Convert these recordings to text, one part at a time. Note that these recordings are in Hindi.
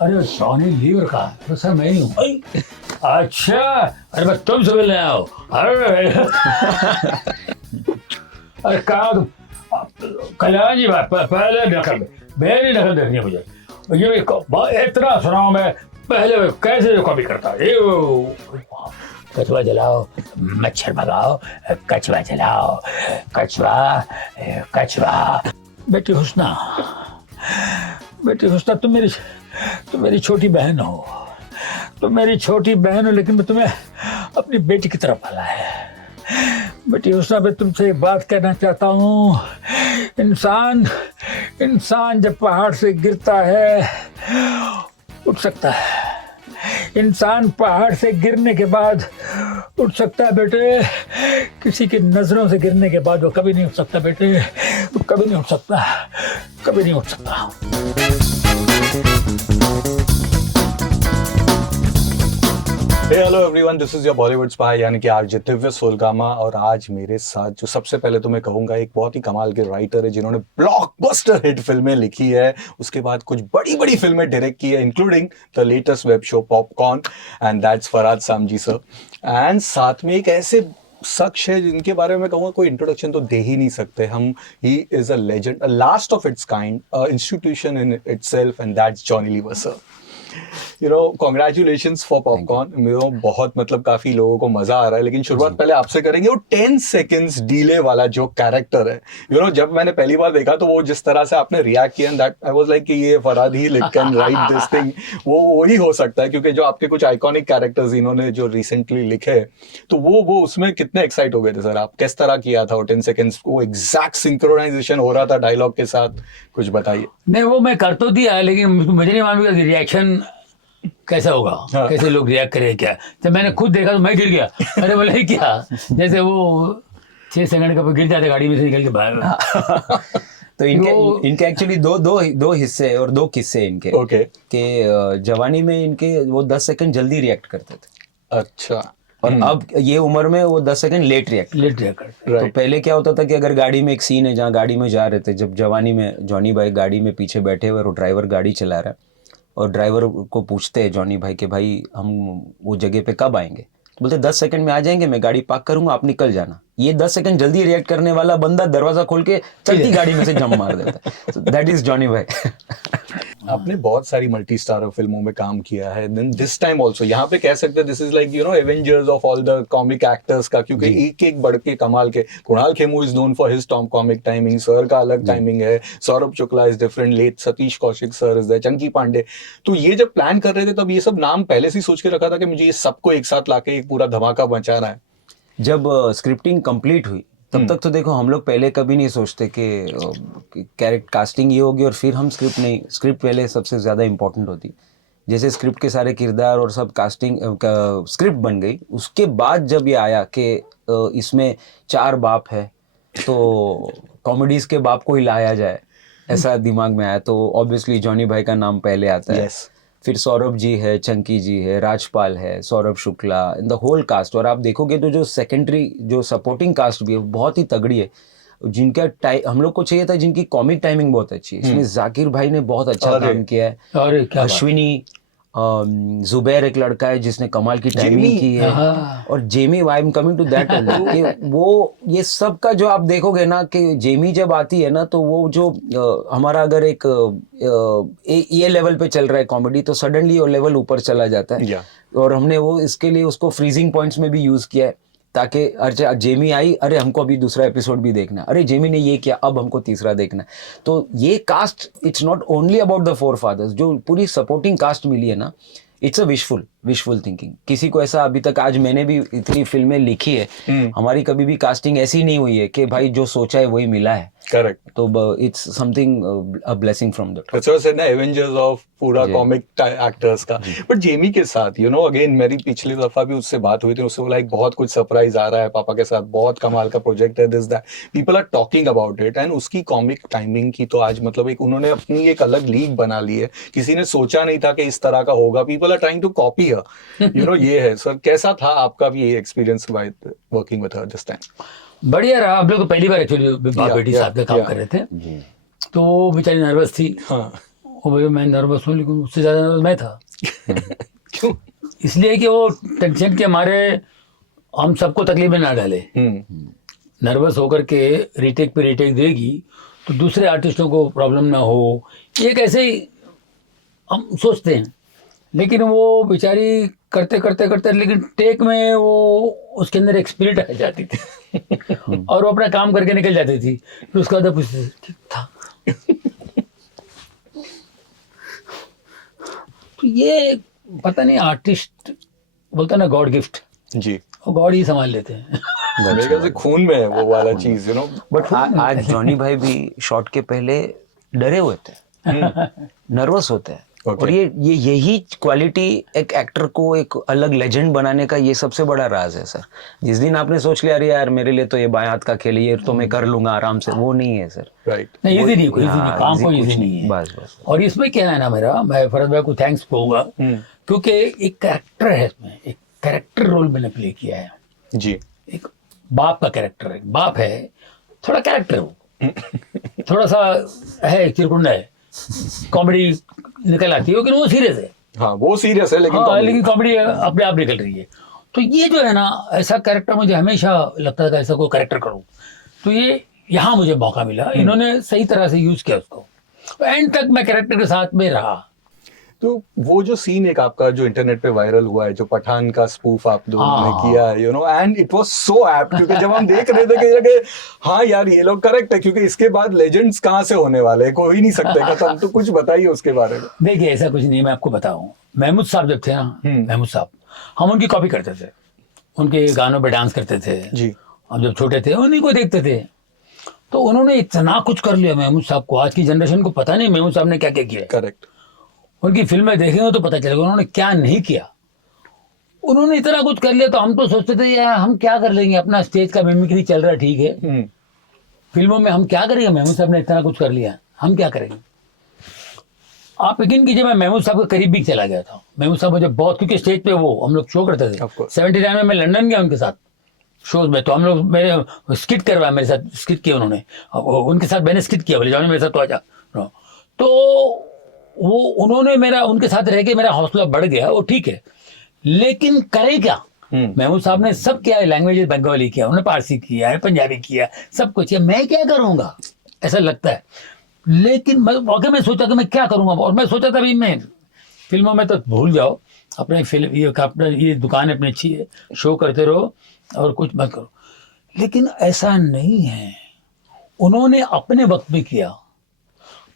अरे जॉनी लीवर का तो सर मैं ही हूँ। अच्छा, अरे मैं तुमसे मिलने आया हूँ। अरे अरे कहा तुम? कल्याण जी भाई पहले नकल मेरी नकल देखनी है मुझे। ये इतना सुनाओ मैं पहले कैसे जो कॉपी करता ये कछुआ जलाओ मच्छर भगाओ, कछुआ जलाओ कछुआ कछुआ। बेटी हुस्ना तुम मेरी छोटी बहन हो। तुम मेरी छोटी बहन हो, लेकिन मैं तुम्हें अपनी बेटी की तरफ पाला है। बेटी हुस्ना, मैं तुमसे एक बात कहना चाहता हूँ। इंसान जब पहाड़ से गिरता है उठ सकता है। इंसान पहाड़ से गिरने के बाद उठ सकता है बेटे, किसी की नजरों से गिरने के बाद वो कभी नहीं उठ सकता बेटे, कभी नहीं उठ सकता, कभी नहीं उठ सकता। Hey, hello everyone, this is your Bollywood spy यानी कि आरजे दिव्य सोलगामा। और आज मेरे साथ जो सबसे पहले तो मैं कहूँगा एक बहुत ही कमाल के राइटर है जिन्होंने ब्लॉकबस्टर हिट फिल्में लिखी है, उसके बाद कुछ बड़ी बड़ी फिल्में डायरेक्ट की है, including the latest web show popcorn, and that's Farhad Samji sir. And साथ में एक ऐसे शख्स है जिनके बारे में कहूँगा कोई इंट्रोडक्शन तो दे ही नहीं सकते हम। He is a legend, a last of its kind, institution in itself, and that's Johnny Lever sir. Congratulations for popcorn. बहुत मतलब काफी लोगों को मजा आ रहा है, लेकिन शुरुआत पहले आपसे करेंगे। वो 10 सेकेंड्स डिले वाला जो कैरेक्टर है, जब मैंने पहली बार देखा तो वो जिस तरह से आपने रिएक्ट किया, दैट आई वाज लाइक कि ये Farhad he can write this thing. वो ही हो सकता है, क्योंकि जो आपके कुछ आइकॉनिक कैरेक्टर्स इन्होंने जो रिसेंटली लिखे, तो वो उसमें कितने एक्साइट हो गए थे सर? आप किस तरह किया था वो 10 सेकेंड्स, वो एग्जैक्ट सिंक्रोनाइजेशन हो रहा था डायलॉग के साथ, कुछ बताइए। नहीं, वो मैं कर तो दिया, लेकिन मुझे नहीं मालूम कि रिएक्शन कैसा होगा। हाँ। कैसे लोग रिएक्ट करें क्या। जब मैंने खुद देखा तो मैं गिर गया। अरे बोले क्या, जैसे वो 6 सेकंड का गिर जाते गाड़ी में से निकल के बाहर। तो इनके एक्चुअली दो हिस्से और 2 किस्से इनके। ओके। कि जवानी में इनके वो 10 सेकंड जल्दी रिएक्ट करते थे। अच्छा। और अब ये उम्र में वो 10 सेकंड लेट रिएक्ट करते। तो पहले क्या होता था कि अगर गाड़ी में एक सीन है जहाँ गाड़ी में जा रहे थे, जब जवानी में जॉनी भाई गाड़ी में पीछे बैठे हुए और ड्राइवर गाड़ी चला रहा है, और ड्राइवर को पूछते हैं जॉनी भाई कि भाई हम वो जगह पे कब आएंगे, तो बोलते 10 सेकंड में आ जाएंगे, मैं गाड़ी पार्क करूंगा, आप निकल जाना। ये 10 सेकंड जल्दी रिएक्ट करने वाला बंदा दरवाजा खोल के चलती गाड़ी में से जंप मार देता है। दैट इज जॉनी भाई। आपने बहुत सारी मल्टी स्टारर फिल्मों में काम किया है, देन दिस टाइम आल्सो यहाँ पे कह सकते हैं this is like Avengers of all the comic actors का, क्योंकि एक एक बढ़ के कमाल के। Kunal Khemu is known for his top comic timing, sir का अलग टाइमिंग है, Saurabh Shukla is different, let Satish Kaushik sir is there, Chunky Panday. तो ये जब प्लान कर रहे थे तब ये सब नाम पहले से ही सोच के रखा था कि मुझे ये सबको एक साथ लाके एक पूरा धमाका मचाना है? जब स्क्रिप्टिंग कंप्लीट हुई तब तक तो देखो हम लोग पहले कभी नहीं सोचते कि कैरेक्टर कास्टिंग ये होगी और फिर हम स्क्रिप्ट पहले सबसे ज़्यादा इंपॉर्टेंट होती। जैसे स्क्रिप्ट के सारे किरदार और सब कास्टिंग स्क्रिप्ट बन गई, उसके बाद जब ये आया कि इसमें 4 बाप है तो कॉमेडीज के बाप को ही लाया जाए, ऐसा दिमाग में आया, तो ऑब्वियसली जॉनी भाई का नाम पहले आता है। फिर सौरभ जी है, चंकी जी है, राजपाल है, Saurabh Shukla, in the whole cast. और आप देखोगे तो जो सेकेंडरी जो सपोर्टिंग कास्ट भी है बहुत ही तगड़ी है, जिनका हम लोग को चाहिए था, जिनकी कॉमिक टाइमिंग बहुत अच्छी है। इसमें जाकिर भाई ने बहुत अच्छा काम किया है, अश्विनी, जुबैर एक लड़का है जिसने कमाल की टाइमिंग की है, और Jamie, I am coming to that. वो ये सब का जो आप देखोगे ना कि जेमी जब आती है ना, तो वो जो हमारा अगर एक ये लेवल पे चल रहा है कॉमेडी, तो सडनली वो लेवल ऊपर चला जाता है। और हमने वो इसके लिए उसको फ्रीजिंग पॉइंट्स में भी यूज किया है, ताकि अच्छा जेमी आई, अरे हमको अभी दूसरा एपिसोड भी देखना है, अरे जेमी ने ये किया, अब हमको तीसरा देखना है। तो ये cast, it's not only about the 4 fathers, जो पूरी सपोर्टिंग कास्ट मिली है ना, इट्स अ विशफुल थिंकिंग। किसी को ऐसा अभी तक, आज मैंने भी इतनी फिल्में लिखी है, हमारी कभी भी कास्टिंग ऐसी नहीं हुई है कि भाई जो सोचा है वही मिला है। करेक्ट। तो it's something a blessing from the top. So ना एवेंजर्स ऑफ पूरा कॉमिक एक्टर्स का। बट जेमी के साथ अगेन मेरी पिछली दफा भी उससे बात हुई थी, उससे बोला बहुत कुछ सरप्राइज आ रहा है पापा के साथ, बहुत कमाल का प्रोजेक्ट है, this that, people are talking about it. And उसकी कॉमिक टाइमिंग की तो आज मतलब एक उन्होंने अपनी एक अलग लीग बना ली है, किसी ने सोचा नहीं था कि इस तरह का होगा। People are trying to copy her, ये है सर। कैसा था आपका भी ये experience working with her this time? बढ़िया रहा। हम लोग पहली बार एक्चुअली बाप बेटी साथ में काम कर रहे थे, तो बेचारी नर्वस थी। वो भैया मैं नर्वस हूँ, लेकिन उससे ज़्यादा नर्वस मैं था। क्यों? इसलिए कि वो टेंशन के मारे हम सबको तकलीफ में ना डाले। नर्वस होकर के रीटेक पे रीटेक देगी तो दूसरे आर्टिस्टों को प्रॉब्लम ना हो, ये कैसे ही हम सोचते हैं। लेकिन वो बेचारी करते करते करते, लेकिन टेक में वो उसके अंदर एक स्पिरिट आ जाती थी और वो अपना काम करके निकल जाती थी। फिर उसके बाद पूछते ठीक था। तो ये पता नहीं, आर्टिस्ट बोलता ना गॉड गिफ्ट, जी, वो गॉड ही संभाल लेते हैं। मेरे ख्याल से खून में है वो वाला चीज, यू नो। बट आज जॉनी भाई भी शॉट के पहले डरे हुए थे, नर्वस होते हैं। Okay. और ये यही क्वालिटी एक एक्टर को एक अलग लेजेंड बनाने का ये सबसे बड़ा राज है सर। जिस दिन आपने सोच लिया अरे यार मेरे लिए तो ये बाएं हाथ का खेल है, ये तो मैं कर लूंगा आराम से, वो नहीं है सर। राइट। नहीं, इजी नहीं, कोई इजी नहीं, हाँ, काम easy कोई कुछ इजी नहीं है। बस बस। और इसमें क्या है ना, मैं फरहत भाई को थैंक्स कहूँगा, क्योंकि एक कैरेक्टर है इसमें, एक कैरेक्टर रोल मैंने प्ले किया है जी। एक बाप का कैरेक्टर है। बाप है, थोड़ा कैरेक्टर वो थोड़ा सा है, चिरकुंडा है, कॉमेडी निकल आती है, लेकिन वो सीरियस है। हाँ, वो सीरियस है लेकिन हाँ, comedy। लेकिन कॉमेडी अपने आप निकल रही है। तो ये जो है ना, ऐसा कैरेक्टर मुझे हमेशा लगता था ऐसा कोई कैरेक्टर करूँ, तो ये यहाँ मुझे मौका मिला, इन्होंने सही तरह से यूज किया उसको, एंड तक मैं कैरेक्टर के साथ में रहा। तो वो जो सीन एक आपका जो इंटरनेट पे वायरल हुआ है, जो पठान का स्पूफ आप दोनों ने किया है, you know, and it was so apt, क्योंकि जब हम देख रहे थे कि लगे हाँ यार ये लोग करेक्ट है, क्योंकि इसके बाद लेजेंड्स कहाँ से होने वाले हैं, कोई नहीं सकते खत्म। तो कुछ बताइए उसके बारे में। देखिए ऐसा कुछ नहीं, मैं आपको बताऊं, महमूद साहब जब थे ना, महमूद साहब, हम उनकी कॉपी करते थे, उनके गानों पे डांस करते थे जी। हम जब छोटे थे, उन्हीं को देखते थे। तो उन्होंने इतना कुछ कर लिया महमूद साहब को, आज की जनरेशन को पता नहीं महमूद साहब ने क्या क्या किया है। करेक्ट। उनकी फिल्में देखेंगे तो पता चलेगा उन्होंने क्या नहीं किया। उन्होंने इतना कुछ कर लिया, तो हम तो सोचते थे यार हम क्या कर लेंगे, अपना स्टेज का मिमिक्री चल रहा है, ठीक है, फिल्मों में हम क्या करेंगे, महमूद साहब ने इतना कुछ कर लिया, हम क्या करेंगे। आप यकीन कीजिए, मैं महमूद साहब के करीब भी चला गया था। महमूद साहब मुझे बहुत, क्योंकि स्टेज पे वो हम लोग शो करते थे, Of course. 79 में मैं लंदन गया उनके साथ शोज में, तो हम लोग, मेरे स्किट करवाया, मेरे साथ स्किट किया उन्होंने, उनके साथ मैंने स्किट किया, बोले जाओ मेरे साथ तो आजा। तो वो उन्होंने मेरा, उनके साथ रह के मेरा हौसला बढ़ गया, वो ठीक है, लेकिन करे क्या। महमूद साहब ने सब किया है, लैंग्वेज बंगाली किया, उन्होंने पारसी किया है, पंजाबी किया, सब कुछ किया, मैं क्या करूंगा ऐसा लगता है। लेकिन वाकई में सोचा कि मैं क्या करूंगा, और मैं सोचा था भी मैं फिल्मों में तो भूल जाओ, अपने फिल्म ये अपना ये दुकान अपनी अच्छी है, शो करते रहो और कुछ मत करो। लेकिन ऐसा नहीं है, उन्होंने अपने वक्त में किया,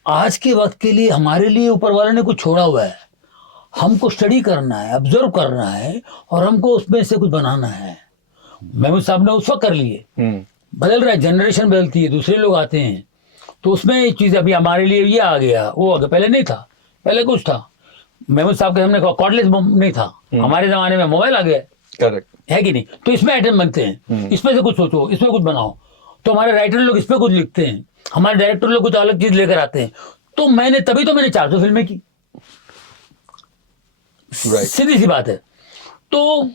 आज के वक्त के लिए हमारे लिए ऊपर वाले ने कुछ छोड़ा हुआ है, हमको स्टडी करना है, ऑब्जर्व करना है, और हमको उसमें से कुछ बनाना है। महमूद साहब ने उस वक्त कर लिए, बदल रहा है, जनरेशन बदलती है, दूसरे लोग आते हैं, तो उसमें ये चीज़ अभी हमारे लिए ये आ गया, वो आ गया, पहले नहीं था, पहले कुछ था। महमूद साहब के हमने कहा कॉर्डलेस नहीं था, हमारे जमाने में मोबाइल आ गया, करेक्ट है कि नहीं। तो इसमें आइटम बनते हैं, इसमें से कुछ सोचो, इसमें कुछ बनाओ, तो हमारे राइटर लोग इस पर कुछ लिखते हैं, हमारे डायरेक्टर लोग कुछ अलग चीज लेकर आते हैं। तो मैंने तभी तो मैंने 400 फिल्में की, सीधी सी बात है। तो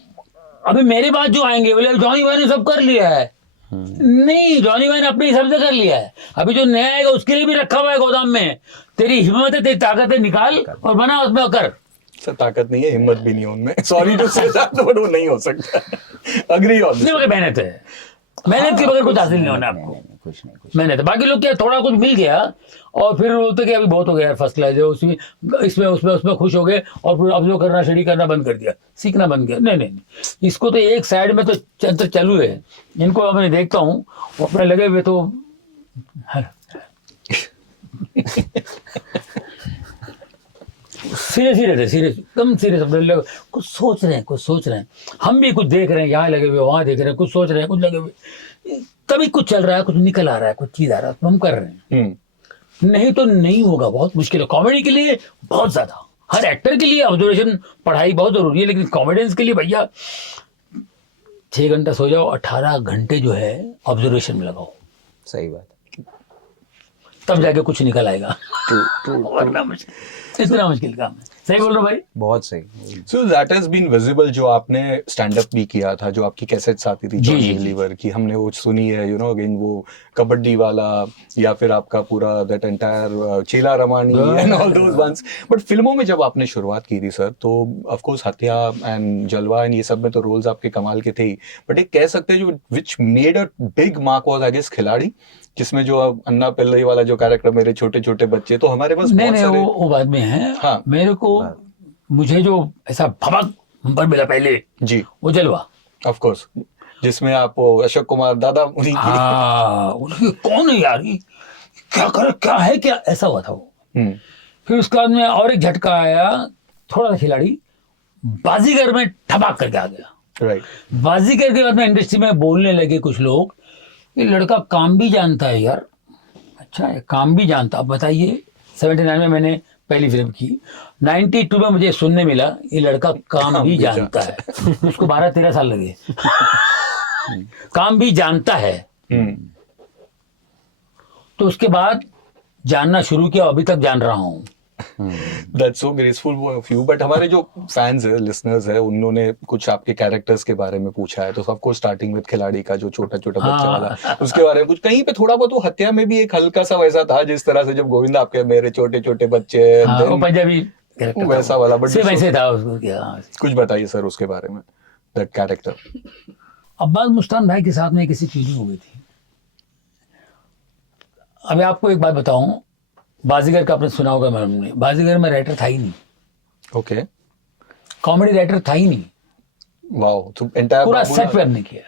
अभी मेरे बाद जो आएंगे बोले जॉनी भाई ने सब कर लिया है, नहीं, जॉनी भाई ने अपने हिसाब से कर लिया है, अभी जो नया आएगा उसके लिए भी रखा हुआ है गोदाम में। तेरी हिम्मत है, तेरी ताकत है, निकाल और बना, उसमें कर। सर ताकत नहीं है, हिम्मत भी नहीं है उनमें, sorry to say that, but वो नहीं हो सकता। Agree on this. मेहनत है, मेहनत के बगैर कुछ हासिल नहीं होना आपको, कुछ नहीं। मेहनत है। बाकी लोग क्या, थोड़ा कुछ मिल गया और फिर बोलते कि अभी बहुत हो गया यार, फर्स्ट क्लास है, उसमें इसमें उसमें खुश हो गए, और फिर अब जो करना स्टडी करना बंद कर दिया, सीखना बंद किया। नहीं, इसको तो एक साइड में तो चंत्र चालू है, इनको मैं देखता हूँ वो अपने लगे हुए, तो सीरियस एकदम सीरियस, अपने लोग कुछ सोच रहे हैं, हम भी कुछ देख रहे हैं, यहाँ लगे हुए, वहाँ देख रहे हैं, कुछ सोच रहे हैं, कुछ लगे हुए, कभी कुछ चल रहा है, कुछ निकल आ रहा है, कुछ चीज आ रहा है, तो हम कर रहे हैं। नहीं तो नहीं होगा, बहुत मुश्किल है। कॉमेडी के लिए बहुत ज्यादा, हर एक्टर के लिए ऑब्जर्वेशन पढ़ाई बहुत जरूरी है, लेकिन कॉमेडियंस के लिए भैया 6 घंटा सो जाओ, 18 घंटे जो है ऑब्जर्वेशन में लगाओ, सही बात है, तब जाके कुछ निकल आएगा। ट्रू वरना इतना मुश्किल काम है। सही बोल रहे हो भाई? बहुत सही। So that has been visible, जो आपने स्टैंड अप भी किया था, जो आपकी कैसेट्स आती थी जी, जॉनी जी, जी। लीवर की, हमने वो सुनी है, यू नो, अगेन वो कबड्डी वाला, या फिर आपका पूरा दैट एंटायर चेला रमानी and all those ones. But फिल्मों में जब आपने शुरुआत की थी सर, तो of course Hatya and Jalwa and ये सब में तो रोल्स आपके कमाल के थे ही, बट एक कह सकते हैं जो which made a big mark was I guess Khiladi, जिसमें जो अब अन्ना पिल्लई वाला जो कैरेक्टर, मेरे छोटे छोटे बच्चे, तो हमारे पास नहीं बहुत नहीं, सारे। वो बाद में है। हाँ। मेरे को, मुझे जो ऐसा भबक पर मिला पहले, जी वो जलवा। ऑफ कोर्स, जिसमें आप वो अशोक कुमार दादा उन्हीं की। हाँ, उसकी कौन है यार ये, क्या कर, क्या है, क्या ऐसा हुआ था वो। हम्म, फिर उसके बाद में और एक झटका आया, थोड़ा सा खिलाड़ी, बाजीगर में ठपाक करके आ गया। राइट। बाजीगर के बाद में इंडस्ट्री में बोलने लगे कुछ लोग, ये लड़का काम भी जानता है यार। अच्छा है, काम भी जानता। अब बताइए, 79 में मैंने पहली फिल्म की, 92 में मुझे सुनने मिला ये लड़का काम भी जानता है। उसको 12-13 साल लगे। काम भी जानता है। तो उसके बाद जानना शुरू किया, अभी तक जान रहा हूँ। That's so graceful of you. But हमारे जो फैंस है, लिसनर्स है, उन्होंने कुछ आपके कैरेक्टर्स के बारे में पूछा है, तो सबको स्टार्टिंग विद खिलाड़ी का जो छोटा छोटा बच्चा हाँ। वाला, उसके बारे में कुछ, कहीं पे थोड़ा बहुत वो हत्या में भी एक हल्का सा वैसा था, जिस तरह से जब गोविंद आपके मेरे छोटे छोटे बच्चे, हाँ, वो then पंजाबी character था वैसा वो। वाला, but सेम ऐसे था उसको क्या। कुछ बताइए सर उसके बारे में, दैट कैरेक्टर। अब्बास मुस्तान भाई के साथ में किसी चीज हो गई थी। अभी आपको एक बात बताऊं, बाजीगर का आपने सुना होगा मैडम ने, बाजीगर में राइटर था ही नहीं, ओके, कॉमेडी राइटर था ही नहीं। वाओ, तो एंटायर पूरा सेट पे हमने किया।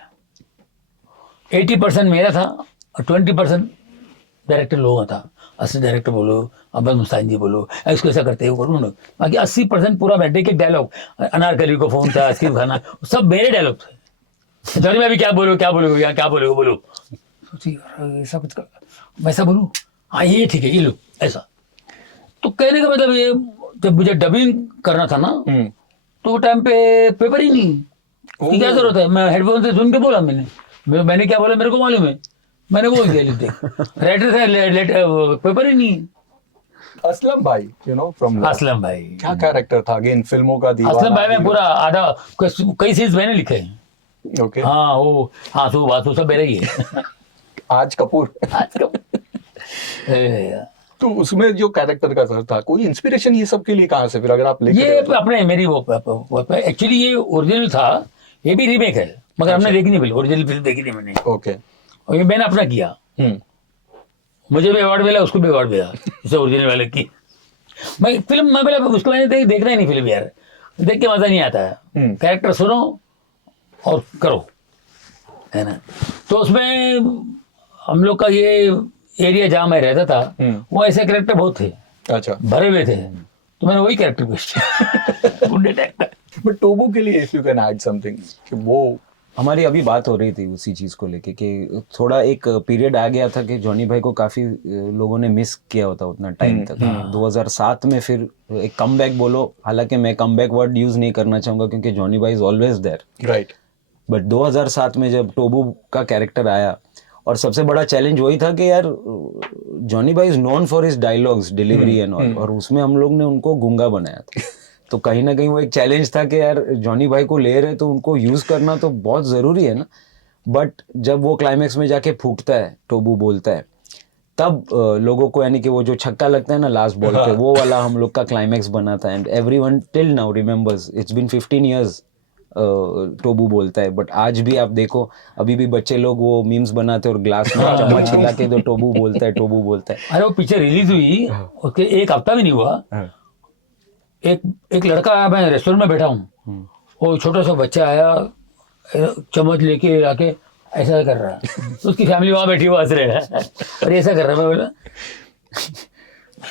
80% मेरा था और 20% डायरेक्टर लोगों का था। असली डायरेक्टर बोलो, अब्बास मुस्तान जी बोलो, इसको ऐसा करते हो करो ना, बाकी 80% पूरा बैठे के डायलॉग, अनारकली को फोन था, आइसक्रीम खाना, सब मेरे डायलॉग थे। जॉनी में भी क्या बोलो, क्या बोलोगे, क्या बोलोगे, बोलो। सोची ऐसा कुछ कर, वैसा बोलूं, हाँ ये ठीक है, ये लो, ऐसा। तो कहने का मतलब ये, जब मुझे डबिंग करना था ना, तो टाइम पे पेपर ही नहीं, कि क्या जरूरत है। मैं हेडफोन से सुन के बोला, मैंने क्या बोला मेरे को मालूम है, मैंने बोल दिया, लिख दे। राइटर था, पेपर ही नहीं। असलम भाई, यू नो, फ्रॉम असलम भाई, क्या कैरेक्टर था अगेन, फिल्मों का दीवाना। असलम भाई में पूरा आधा कई सीन्स मैंने लिखे हैं। ओके, हाँ, वो आंसू बासू सब मेरा ही है। आज कपूर। आज का तो उसमें जो कैरेक्टर का सर था, कोई इंस्पिरेशन ये सब के लिए कहाँ से, फिर अगर आप लिख ये रहे हो तो? अपने मेरी वो एक्चुअली ये ओरिजिनल था, ये भी रीमेक है, मगर हमने देखी नहीं फिल्म, ओरिजिनल फिल्म देखी नहीं मैंने, ओके। और ये मैंने अपना किया। मुझे भी अवार्ड मिला, उसको भी अवार्ड मिला, जैसे ओरिजिनल वाले की। मैं फिल्म, मैं बोला उसको मैंने देखना ही नहीं फिल्म यार, देख के मजा नहीं आता है। कैरेक्टर सुनो और करो, है ना। तो उसमें हम लोग का ये एरिया जहाँ मैं रहता था, वो ऐसे कैरेक्टर बहुत थे, अच्छा, भरे हुए थे, तो मैंने वही कैरेक्टर पेश किया, गुंडे टाइप का। बट टोबो के लिए if you can add something, कि वो हमारी अभी बात हो रही थी उसी चीज़ को लेके कि थोड़ा एक पीरियड आ गया था कि जॉनी भाई को काफ़ी लोगों ने मिस किया होता उतना टाइम तक। 2007 में फिर एक कमबैक बोलो, हालांकि मैं कमबैक वर्ड यूज़ नहीं करना चाहूँगा क्योंकि जॉनी भाई is always there, right. But 2007 में जब टोबू का कैरेक्टर आया, और सबसे बड़ा चैलेंज वही था कि यार जॉनी भाई is known for his dialogues, delivery and all, और उसमें हम लोग ने उनको गूंगा बनाया था। तो कहीं ना कहीं वो एक चैलेंज था कि यार जॉनी भाई को ले रहे तो उनको यूज़ करना तो बहुत ज़रूरी है ना। बट जब वो क्लाइमैक्स में जाके फूटता है, टोबू बोलता है, तब लोगों को, यानी कि वो जो छक्का लगता है ना लास्ट बॉल पे, वो वाला हम लोग का क्लाइमैक्स बना था। And everyone till now remembers, it's been 15 years टोबू बोलता है, बट आज भी आप देखो, अभी भी बच्चे लोग वो मीम्स बनाते हैं और ग्लास में चम्मच हिला के तो टोबू बोलता है, टोबू बोलता है। अरे वो पीछे रिलीज हुई, उसके एक हफ्ता भी नहीं हुआ, एक लड़का आया, मैं रेस्टोरेंट में बैठा हूँ, वो छोटा सा बच्चा आया, चम्मच लेके आके ऐसा कर रहा है, तो उसकी फैमिली वहाँ बैठी, वो हंस रहे हैं, और ऐसा कर रहा है। मैं बोला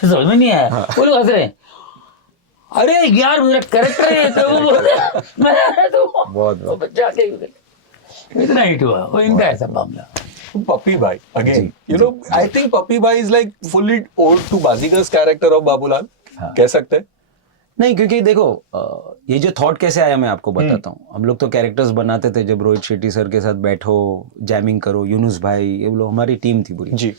समझ में नहीं आया, वो लोग हंस रहे हैं। अरे यार मेरा कैरेक्टर है, तो वो बोल रहे, मैं तो बहुत बच्चा आके इतना हिट हुआ, वो इनका ऐसा मामला। पप्पी भाई again, you know, I think Pappi भाई is like fully old to Baazigar's character of Babulal, कह सकते हैं। नहीं, क्योंकि देखो ये जो थॉट कैसे आया मैं आपको बताता हूँ। हम लोग तो कैरेक्टर्स बनाते थे जब रोहित शेट्टी सर के साथ बैठो, जैमिंग करो, यूनुस भाई, ये लोग हमारी टीम थी पूरी जी।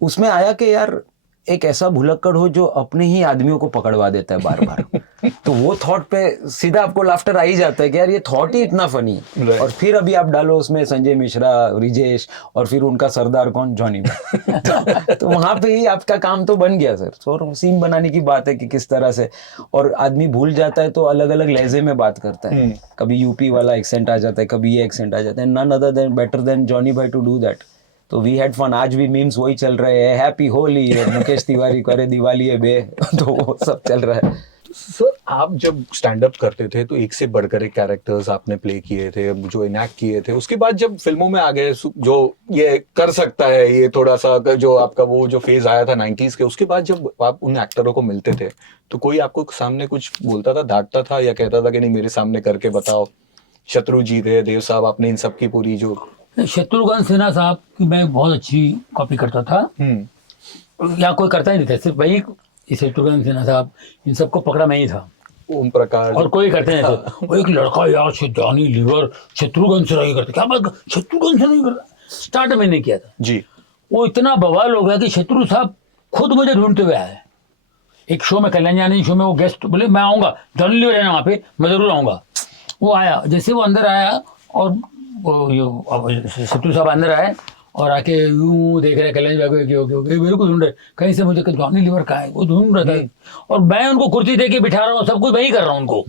उसमें आया कि यार एक ऐसा भुलक्कड़ हो जो अपने ही आदमियों को पकड़वा देता है बार बार। तो वो थॉट पे सीधा आपको लाफ्टर आ ही जाता है कि यार ये थॉट ही इतना फनी है। Right. और फिर अभी आप डालो उसमें संजय मिश्रा, रिजेश और फिर उनका सरदार कौन, जॉनी भाई। तो वहां पे ही आपका काम तो बन गया सर। और सीन बनाने की बात है कि किस तरह से, और आदमी भूल जाता है तो अलग अलग लहजे में बात करता है। कभी यूपी वाला एक्सेंट आ जाता है, कभी ये एक्सेंट आ जाता है। None other than better than Johnny भाई टू डू दैट। तो वी हैड फन। आज भी मीम्स वही चल रहे हैं, हैप्पी होली और मुकेश तिवारी करे दिवाली है बे। तो वो सब चल रहा है। सर आप जब स्टैंड अप करते थे तो एक से बढ़कर एक कैरेक्टर्स आपने प्ले किए थे, जो इनैक्ट किए थे। उसके बाद जब फिल्मों में आ गए, जो ये कर सकता है, ये थोड़ा सा जो आपका वो जो फेज आया था 90s के, उसके बाद जब आप उन एक्टरों को मिलते थे तो कोई आपको सामने कुछ बोलता था, डांटता था, या कहता था कि नहीं मेरे सामने करके बताओ? शत्रु जी थे, देव साहब, आपने इन सब की पूरी जो शत्रुघ्न सिन्हा साहब की मैं बहुत अच्छी कॉपी करता था, या कोई करता ही नहीं था, सिर्फ वही शत्रुघ्न सिन्हा साहब, इन सबको पकड़ा मैं ही था, ओम प्रकाश और कोई करते नहीं थे। वो एक लड़का यार जॉनी लीवर शत्रुघ्न सिन्हा ही करते, क्या बात, शत्रुघ्न सिन्हा ही करता। स्टार्ट मैंने किया था जी। वो इतना बवाल हो गया कि शत्रु साहब खुद मुझे ढूंढते हुए आए। एक शो में, कल्याणी शो में, वो गेस्ट बोले मैं आऊँगा, जॉनी लीवर है ना वहाँ पे, मैं जरूर आऊँगा। वो आया, जैसे वो अंदर आया और शत्रु साहब अंदर आए और आके यूं देख रहे कल्याण भाई को, मेरे को ढूंढ रहे, कहीं से मुझे जॉनी लीवर कहाँ है, वो ढूंढ रहा था, और मैं उनको कुर्सी दे के बिठा रहा हूँ, सब कुछ वही कर रहा हूँ उनको।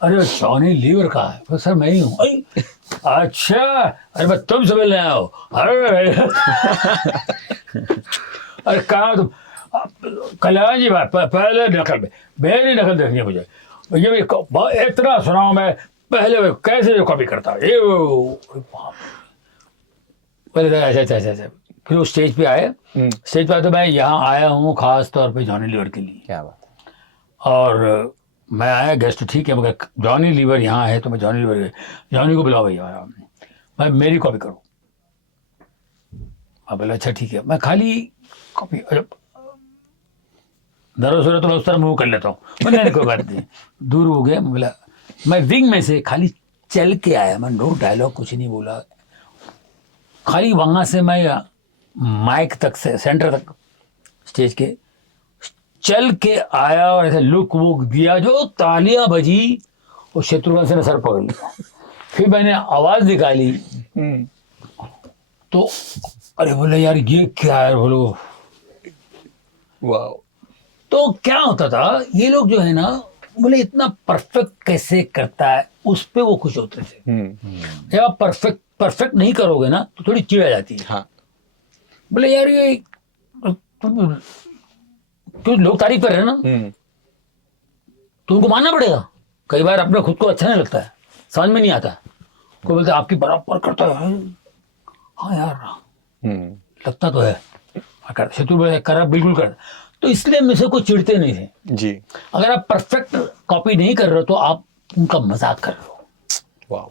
अरे जॉनी लीवर कहाँ है? तो सर मैं ही हूँ। अच्छा, अरे मैं तुम समझ ले आओ। अरे अरे कहाँ तुम? कल्याण जी भाई पहले नकल में, मेरी नकल देखनी है मुझे, ये भी इतना सुनाओ मैं पहले कैसे जो कॉपी करता है ये पहले। अच्छा। फिर वो स्टेज पे आए, स्टेज पे आए तो मैं यहाँ आया हूँ खास तौर पे जॉनी लीवर के लिए। क्या बात है। और मैं आया गेस्ट, ठीक है, मगर जॉनी लीवर यहाँ है तो मैं जॉनी लीवर, जॉनी को बुलाओ भैया, मैं मेरी कॉपी करूँ। मैं बोला अच्छा ठीक है, मैं खाली कॉपी दरो सरो तो मैं उस तरह मूव कर लेता हूँ, नहीं कोई बात नहीं। दूर हो गया, बोला मैं विंग में से खाली चल के आया, मैं नो डायलॉग कुछ नहीं बोला, खाली वहाँ से मैं माइक तक से सेंटर तक स्टेज के चल के आया और ऐसे लुक वुक दिया, जो तालियां बजी और शत्रुघ्न से सर पकड़ लिया। फिर मैंने आवाज निकाली तो अरे बोले यार ये क्या है, बोलो। वाह। तो क्या होता था, ये लोग जो है ना, बोले इतना परफेक्ट कैसे करता है, उस पे वो खुश होते थे। जब आप परफेक्ट नहीं करोगे ना तो थोड़ी चिढ़ आ जाती है। हाँ। बोले यार ये तो लोग तारीफ कर रहे हैं ना, तो उनको मानना पड़ेगा। कई बार अपने खुद को अच्छा नहीं लगता है, समझ में नहीं आता, कोई बोलते आपकी बराबर करता है, हाँ यार लगता तो है, शत्रु कर बिल्कुल कर। तो इसलिए मुझसे कोई चिढ़ते नहीं थे जी। अगर आप परफेक्ट कॉपी नहीं कर रहे हो तो आप उनका मजाक कर रहे हो। वाह।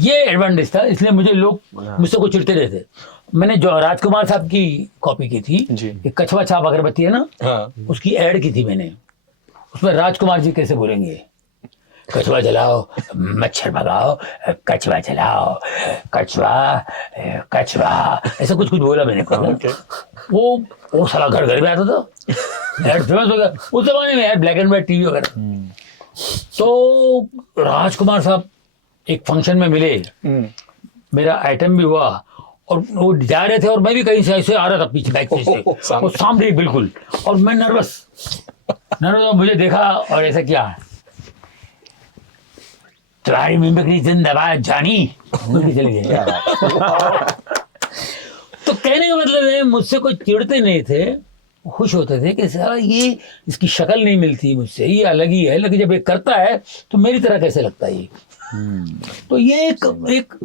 ये एडवांटेज था, इसलिए मुझे लोग मुझसे कोई चिढ़ते रहते। मैंने जो राजकुमार साहब की कॉपी की थी, एक कछुआ छाप अगरबत्ती है ना, हाँ। उसकी ऐड की थी मैंने। उसमें राजकुमार जी कैसे बोलेंगे, कछुआ जलाओ मच्छर भगाओ, कछुआ जलाओ कछुआ ऐसा कुछ बोला मैंने। वो साला घर घर में आता था, ऐड फेमस हो गया उस जमाने में, ब्लैक एंड व्हाइट टीवी वगैरह। तो राजकुमार साहब एक फंक्शन में मिले, मेरा आइटम भी हुआ और वो जा रहे थे और मैं भी कहीं से ऐसे आ रहा था पीछे बैक से, वो सामने बिल्कुल, और मैं नर्वस मुझे देखा और ऐसा किया, तुम्हारी मिमिक्री जिंदाबाद जानी, चले गए। तो कहने का मतलब है मुझसे कोई चिढ़ते नहीं थे, खुश होते थे कि साला ये इसकी शक्ल नहीं मिलती मुझसे, ये अलग ही है, लेकिन जब ये करता है तो मेरी तरह कैसे लगता है ये। तो ये एक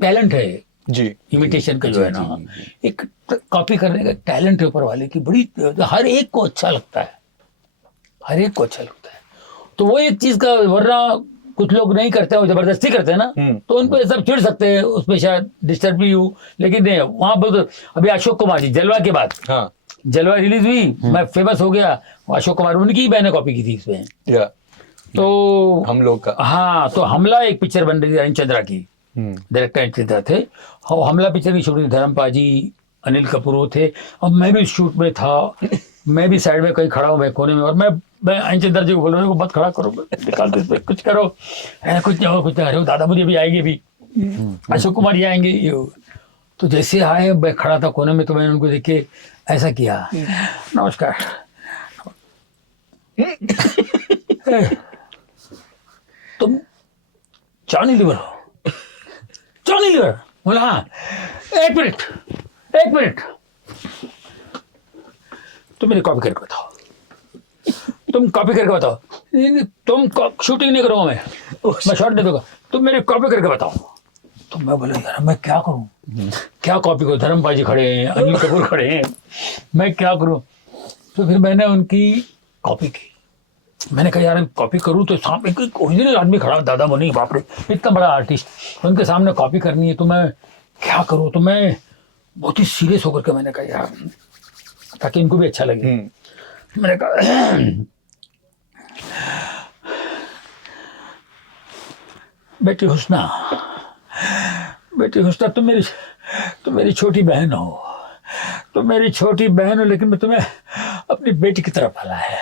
टैलेंट है जी, इमिटेशन का, जो है ना, एक कॉपी करने का टैलेंट है ऊपर वाले की, बड़ी हर एक को अच्छा लगता है, हर एक को अच्छा लगता है। तो वो एक चीज का, वरना कुछ लोग नहीं करते हैं, वो जबरदस्ती करते हैं ना, तो उन पे सब चिढ़ सकते हैं, उसमें शायद डिस्टर्ब भी हूँ, लेकिन नहीं वहाँ पर। अभी अशोक कुमार जी जलवा के बाद, हाँ, जलवा रिलीज हुई, मैं फेमस हो गया, अशोक कुमार उनकी मैंने कॉपी की थी इसमें। तो हम लोग का, हाँ, तो हमला एक पिक्चर बन रही थी अनिल चंद्रा की, डायरेक्टर अनिल चंद्रा थे। हमला पिक्चर की शूटिंग धर्मपा जी, अनिल कपूर वो थे, और मैं भी शूट में था, मैं भी साइड में कहीं खड़ा हूँ मैं कोने में, और मैं अंचिंदर जी को बोल रहा हूँ मत खड़ा करो, निकाल दो इसमें, कुछ करो, कुछ नहीं हो, कुछ नहीं हो, दादा मुझे भी आएंगे भी, अशोक कुमार जी आएंगे। तो जैसे आए मैं खड़ा था कोने में, तो मैंने उनको देख के ऐसा किया, नमस्कार। तुम जॉनी लीवर हो? जॉनी लीवर? बोला हाँ। एक मिनट, तुम मेरी कॉपी करके बताओ, तुम कॉपी करके बताओ, तुम शूटिंग नहीं करूँगा मैं शॉट नहीं दूंगा, तुम मेरी कॉपी करके बताओ। तो मैं बोला यार मैं क्या करूँ, क्या कॉपी करूँ, धर्मपाल जी खड़े हैं, अनिल कपूर खड़े हैं, मैं क्या करूँ। तो फिर मैंने उनकी कॉपी की, मैंने कहा यार कॉपी करूँ तो सामने एक ओरिजिनल आदमी खड़ा, दादा बनी, बाप रे इतना बड़ा आर्टिस्ट, उनके सामने कॉपी करनी है, तो मैं क्या करूँ। तो मैं बहुत ही सीरियस होकर के मैंने कहा यार, ताकि इनको भी अच्छा लगे, मैंने कहा बेटी हुस्ना, तुम मेरी छोटी बहन हो, तुम मेरी छोटी बहन हो, लेकिन मैं तुम्हें अपनी बेटी की तरह पाला है।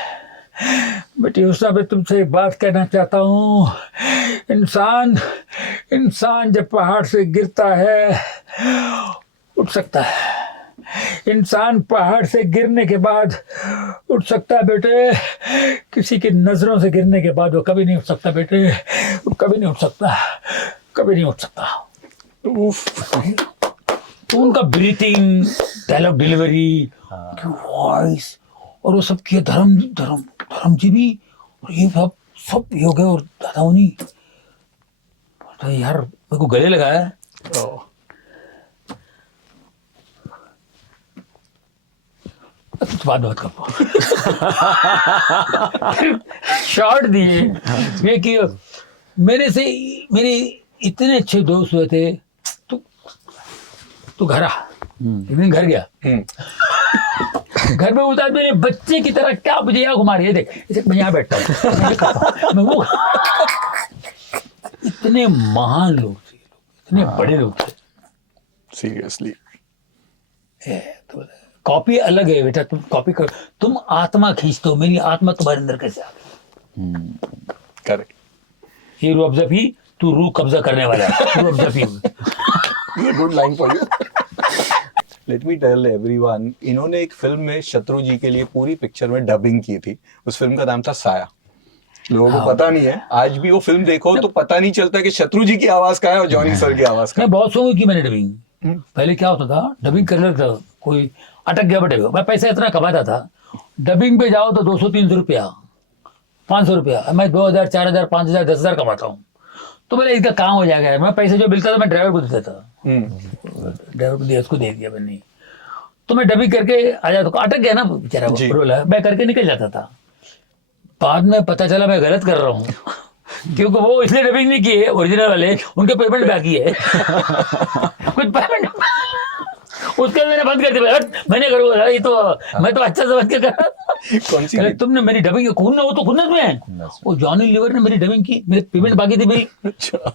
बेटी हुस्ना, मैं तुमसे एक बात कहना चाहता हूँ, इंसान जब पहाड़ से गिरता है उठ सकता है, इंसान पहाड़ से गिरने के बाद उठ सकता है बेटे, किसी की नजरों से गिरने के बाद वो कभी नहीं उठ सकता बेटे, वो कभी नहीं उठ सकता, कभी नहीं उठ सकता। तो उनका ब्रीथिंग, डायलॉग डिलीवरी, वॉइस, और वो सब किया, धर्म जी भी, और ये सब हो गए, और दादा उन्हीं, तो यार मेरे को गले लगाया। बात कर पाओ शॉर्ट दिए ये कि मेरे इतने अच्छे दोस्त हुए थे, तू घर आ, एक दिन घर गया, घर में उतार मेरे बच्चे की तरह क्या मुझे यहाँ घुमा रही है, देख मैं यहाँ बैठता हूँ, मैं वो इतने महान लोग थे, इतने बड़े लोग थे सीरियसली। कॉपी अलग है बेटा, तुम कॉपी करो, तुम आत्मा खींचते हो, मेरी आत्मा तुम्हारे अंदर कैसे आ गई। करेक्ट, ये रूह अफ़ज़ा भी, तू रूह कब्जा करने वाला है, रूह अफ़ज़ा भी। Good line for you. Let me tell everyone, इन्होंने एक फिल्म में शत्रु जी के लिए पूरी पिक्चर में डबिंग की थी, उस फिल्म का नाम था साया। लोगों को पता नहीं है, आज भी वो फिल्म देखो तो पता नहीं चलता कि शत्रु जी की आवाज का है और जॉनी सर की आवाज का। मैं बहुत सॉन्ग की मैंने डबिंग, पहले क्या होता था, डबिंग कर लेता था, कोई अटक गया बटे, मैं पैसा इतना कमाता था, डबिंग पे जाओ तो 200-300 रुपया, 500 रुपया, मैं 2000, 4000, 5000, 10,000 कमाता हूँ, तो मेरा इसका काम हो जाएगा। मैं पैसे जो मिलता था मैं ड्राइवर को देता था, ड्राइवर को दिया, उसको दे दिया मैंने, तो मैं डबिंग करके आ जाता, तो अटक गया ना बेचारा रोल है, मैं करके निकल जाता था। बाद में पता चला मैं गलत कर रहा हूँ क्योंकि वो इसलिए डबिंग नहीं किए ओरिजिनल वाले, उनके पेमेंट बाकी है कुछ पेमेंट उसके मैंने बंद कर दिया, मैंने करूँगा ये तो मैं तो अच्छा समझ के कर, कौन सी तुमने मेरी डबिंग खून वो तो खुन्नस में है, वो जॉनी लीवर ने मेरी डबिंग की, मेरे पेमेंट बाकी थी मेरी,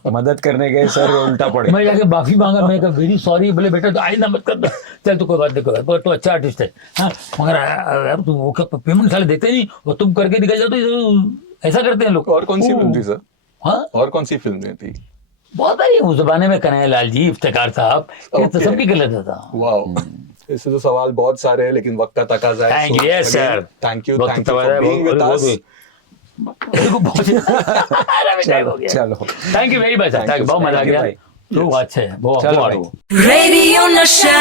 मदद करने गए सर उल्टा पड़े, मैं जाके माफी मांगा, मैंने कहा वेरी सॉरी, बोले बेटा तो आइंदा मत कर, चल तो कोई बात नहीं, कोई बात, तो अच्छा आर्टिस्ट है, हाँ मगर यार तुम वो क्या पेमेंट साले देते नहीं, और तुम करके निकल जाओ, तो ऐसा करते हैं लोग। और कौन सी फिल्म थी सर? हाँ और कौन सी फिल्म थी? बहुत सारी उस जमाने में, कन्हैया लाल जी, इफ्तिकार साहब, ये तो सबकी गलत था। वाओ, इससे तो सवाल बहुत सारे हैं लेकिन वक्त का तकाजा है। Thank you sir, thank you for being with us. चलो थैंक यू वेरी मच, बहुत मजा आ गया, तो अच्छा है, बहुत चलो रेडियो नशा।